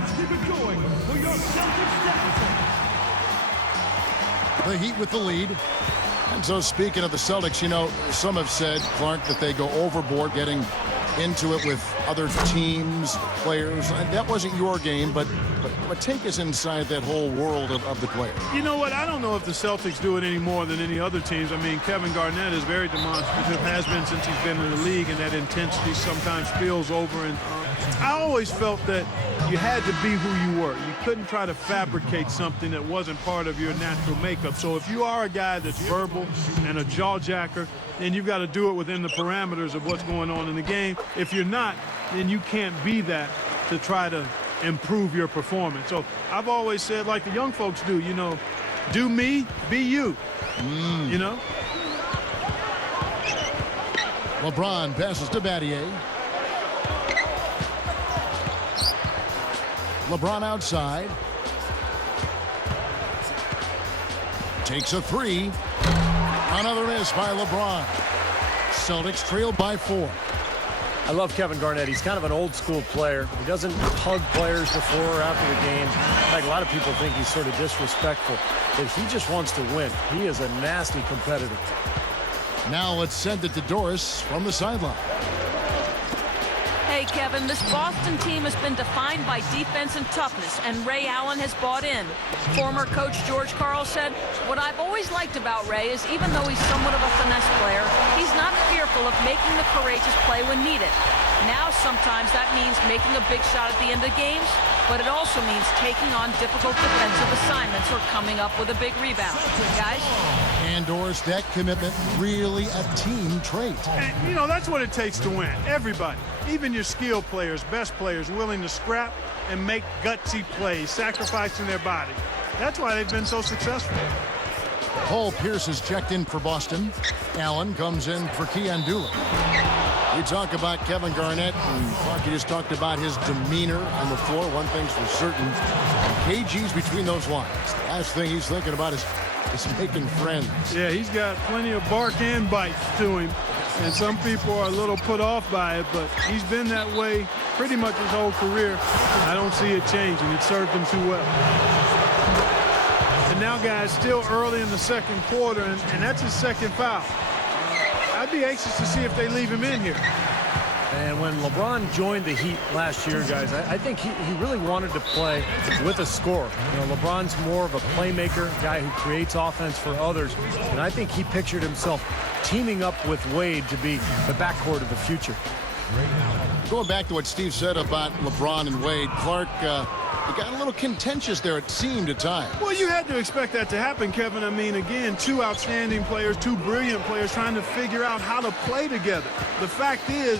Let's keep it going for your Celtics deficit. The Heat with the lead. And so speaking of the Celtics, you know, some have said, Clark, that they go overboard getting into it with other teams, players. And that wasn't your game, but take us inside that whole world of the player. You know what? I don't know if the Celtics do it any more than any other teams. I mean, Kevin Garnett is very demonstrative, has been since he's been in the league, and that intensity sometimes spills over. And I always felt that you had to be who you were. You couldn't try to fabricate something that wasn't part of your natural makeup. So if you are a guy that's verbal and a jaw-jacker, then you've got to do it within the parameters of what's going on in the game. If you're not, then you can't be that to try to improve your performance. So I've always said, like the young folks do, you know, do me, be you, you know? LeBron passes to Battier. LeBron outside. Takes a three. Another miss by LeBron. Celtics trail by 4. I love Kevin Garnett. He's kind of an old school player. He doesn't hug players before or after the game. Like a lot of people think he's sort of disrespectful, but he just wants to win. He is a nasty competitor. Now let's send it to Doris from the sideline. Hey, Kevin, this Boston team has been defined by defense and toughness, and Ray Allen has bought in. Former coach George Karl said, "What I've always liked about Ray is even though he's somewhat of a finesse player, he's not fearful of making the courageous play when needed. Now sometimes that means making a big shot at the end of games, but it also means taking on difficult defensive assignments or coming up with a big rebound." Guys? And Doris, that commitment really a team trait. And, you know, that's what it takes to win. Everybody, even your skilled players, best players, willing to scrap and make gutsy plays, sacrificing their body. That's why they've been so successful. Paul Pierce is checked in for Boston. Allen comes in for Keon Doolan. We talk about Kevin Garnett, and Clark, you just talked about his demeanor on the floor. One thing's for certain, KG's between those lines. The last thing he's thinking about is making friends. Yeah, he's got plenty of bark and bites to him, and some people are a little put off by it, but he's been that way pretty much his whole career. I don't see it changing. It served him too well. And now, guys, still early in the second quarter, and that's his second foul. I'd be anxious to see if they leave him in here. And when LeBron joined the Heat last year, guys, I think he really wanted to play with a scorer. You know, LeBron's more of a playmaker, guy who creates offense for others. And I think he pictured himself teaming up with Wade to be the backcourt of the future. Going back to what Steve said about LeBron and Wade, Clark, it got a little contentious there, it seemed, at times. Well, you had to expect that to happen, Kevin. I mean, again, two outstanding players, two brilliant players trying to figure out how to play together. The fact is,